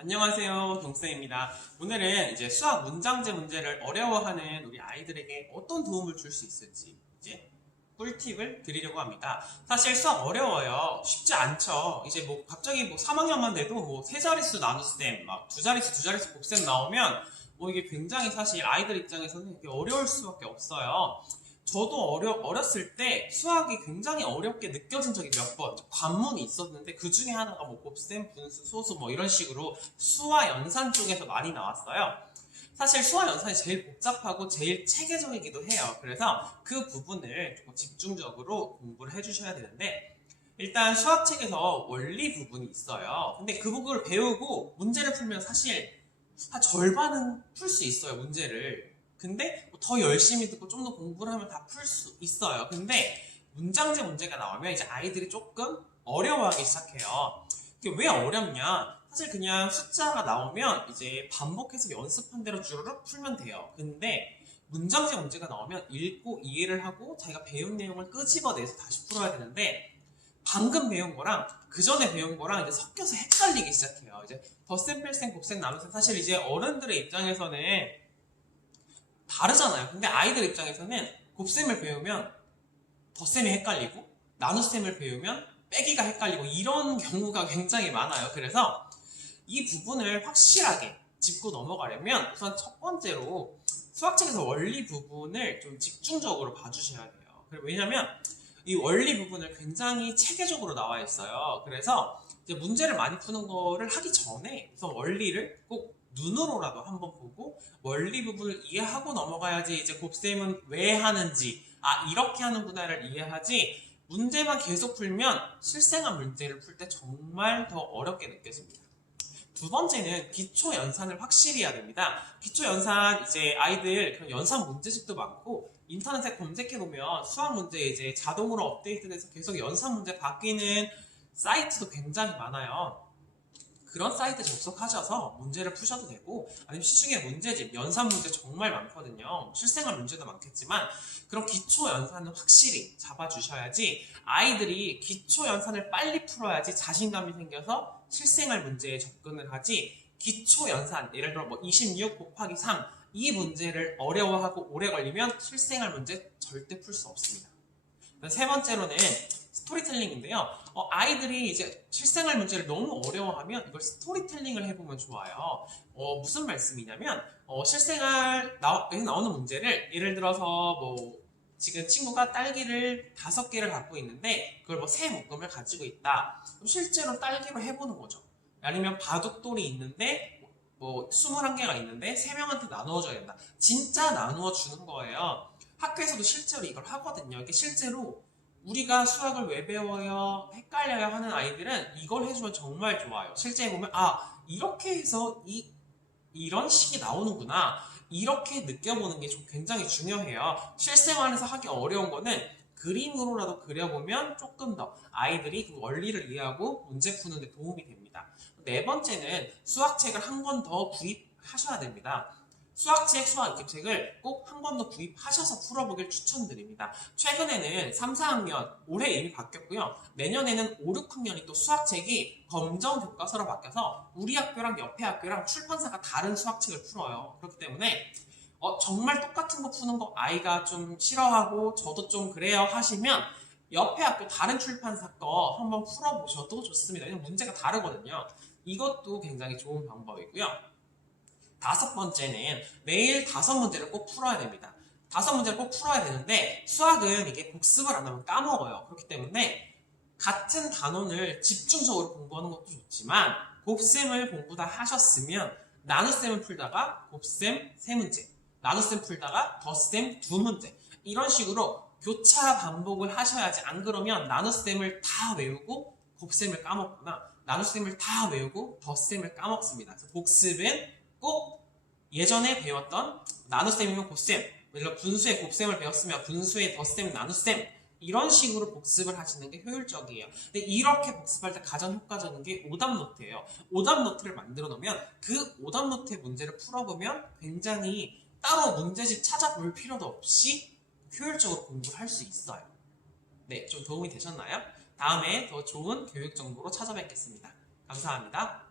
안녕하세요, 경쌤입니다. 오늘은 이제 수학 문장제 문제를 어려워하는 우리 아이들에게 어떤 도움을 줄 수 있을지 이제 꿀팁을 드리려고 합니다. 사실 수학 어려워요. 쉽지 않죠. 이제 뭐 갑자기 뭐 3학년만 돼도 뭐 세 자릿수 나눗셈, 막 두 자릿수 곱셈 나오면 뭐 이게 굉장히 사실 아이들 입장에서는 이게 어려울 수밖에 없어요. 저도 어렸을 때 수학이 굉장히 어렵게 느껴진 적이 몇 번, 관문이 있었는데 그 중에 하나가 뭐 곱셈, 분수, 소수 뭐 이런 식으로 수와 연산 쪽에서 많이 나왔어요. 사실 수와 연산이 제일 복잡하고 제일 체계적이기도 해요. 그래서 그 부분을 조금 집중적으로 공부를 해주셔야 되는데, 일단 수학책에서 원리 부분이 있어요. 근데 그 부분을 배우고 문제를 풀면 사실 한 절반은 풀 수 있어요, 문제를. 근데 더 열심히 듣고 좀 더 공부를 하면 다 풀 수 있어요. 근데 문장제 문제가 나오면 이제 아이들이 조금 어려워하기 시작해요. 이게 왜 어렵냐? 사실 그냥 숫자가 나오면 이제 반복해서 연습한 대로 주르륵 풀면 돼요. 근데 문장제 문제가 나오면 읽고 이해를 하고 자기가 배운 내용을 끄집어내서 다시 풀어야 되는데, 방금 배운 거랑 그 전에 배운 거랑 이제 섞여서 헷갈리기 시작해요. 이제 덧셈, 뺄셈, 곱셈, 나눗셈, 사실 이제 어른들의 입장에서는 다르잖아요. 근데 아이들 입장에서는 곱셈을 배우면 덧셈이 헷갈리고, 나눗셈을 배우면 빼기가 헷갈리고, 이런 경우가 굉장히 많아요. 그래서 이 부분을 확실하게 짚고 넘어가려면 우선 첫 번째로 수학책에서 원리 부분을 좀 집중적으로 봐주셔야 돼요. 왜냐면 이 원리 부분을 굉장히 체계적으로 나와 있어요. 그래서 이제 문제를 많이 푸는 거를 하기 전에 우선 원리를 꼭 눈으로라도 한번 보고 원리 부분을 이해하고 넘어가야지 이제 곱셈은 왜 하는지, 이렇게 하는구나를 이해하지, 문제만 계속 풀면 실생활 문제를 풀 때 정말 더 어렵게 느껴집니다. 두 번째는 기초 연산을 확실히 해야 됩니다. 기초 연산, 이제 아이들 그런 연산 문제집도 많고 인터넷에 검색해보면 수학 문제 이제 자동으로 업데이트돼서 계속 연산 문제 바뀌는 사이트도 굉장히 많아요. 그런 사이트 접속하셔서 문제를 푸셔도 되고, 아니면 시중에 문제집, 연산 문제 정말 많거든요. 실생활 문제도 많겠지만 그런 기초 연산은 확실히 잡아주셔야지 아이들이 기초 연산을 빨리 풀어야지 자신감이 생겨서 실생활 문제에 접근을 하지, 기초 연산, 예를 들어 뭐 26 곱하기 3, 이 문제를 어려워하고 오래 걸리면 실생활 문제 절대 풀 수 없습니다. 세 번째로는 스토리텔링인데요. 아이들이 이제 실생활 문제를 너무 어려워하면 이걸 스토리텔링을 해보면 좋아요. 무슨 말씀이냐면 실생활에 나오는 문제를, 예를 들어서 뭐 지금 친구가 딸기를 5개를 갖고 있는데 그걸 뭐 세 묶음을 가지고 있다. 그럼 실제로 딸기로 해보는 거죠. 아니면 바둑돌이 있는데 뭐 21개가 있는데 3명한테 나누어줘야 된다. 진짜 나누어 주는 거예요. 학교에서도 실제로 이걸 하거든요. 이게 실제로 우리가 수학을 왜 배워요? 헷갈려요 하는 아이들은 이걸 해주면 정말 좋아요. 실제 해보면 이렇게 해서 이런 식이 나오는구나, 이렇게 느껴보는 게 굉장히 중요해요. 실생활에서 하기 어려운 거는 그림으로라도 그려보면 조금 더 아이들이 그 원리를 이해하고 문제 푸는 데 도움이 됩니다. 네 번째는 수학책을 한 권 더 구입하셔야 됩니다. 수학책, 수학입책을 꼭 한 번 더 구입하셔서 풀어보길 추천드립니다. 최근에는 3, 4학년, 올해 이미 바뀌었고요. 내년에는 5, 6학년이 또 수학책이 검정 교과서로 바뀌어서 우리 학교랑 옆에 학교랑 출판사가 다른 수학책을 풀어요. 그렇기 때문에 정말 똑같은 거 푸는 거 아이가 좀 싫어하고 저도 좀 그래요 하시면 옆에 학교 다른 출판사 거 한번 풀어보셔도 좋습니다. 왜냐면 문제가 다르거든요. 이것도 굉장히 좋은 방법이고요. 다섯 번째는 매일 5문제를 꼭 풀어야 됩니다. 5문제를 꼭 풀어야 되는데 수학은 이게 복습을 안 하면 까먹어요. 그렇기 때문에 같은 단원을 집중적으로 공부하는 것도 좋지만, 곱셈을 공부 다 하셨으면 나눗셈을 풀다가 곱셈 3문제, 나눗셈 풀다가 덧셈 2문제, 이런 식으로 교차 반복을 하셔야지, 안 그러면 나눗셈을 다 외우고 곱셈을 까먹거나 나눗셈을 다 외우고 덧셈을 까먹습니다. 그래서 복습은 꼭 예전에 배웠던 나눗셈이면 곱셈, 예를 들어 분수의 곱셈을 배웠으면 분수의 덧셈, 나눗셈, 이런 식으로 복습을 하시는 게 효율적이에요. 근데 이렇게 복습할 때 가장 효과적인 게 오답 노트예요. 오답 노트를 만들어 놓으면 그 오답 노트의 문제를 풀어보면 굉장히 따로 문제집 찾아볼 필요도 없이 효율적으로 공부를 할 수 있어요. 네, 좀 도움이 되셨나요? 다음에 더 좋은 교육 정보로 찾아뵙겠습니다. 감사합니다.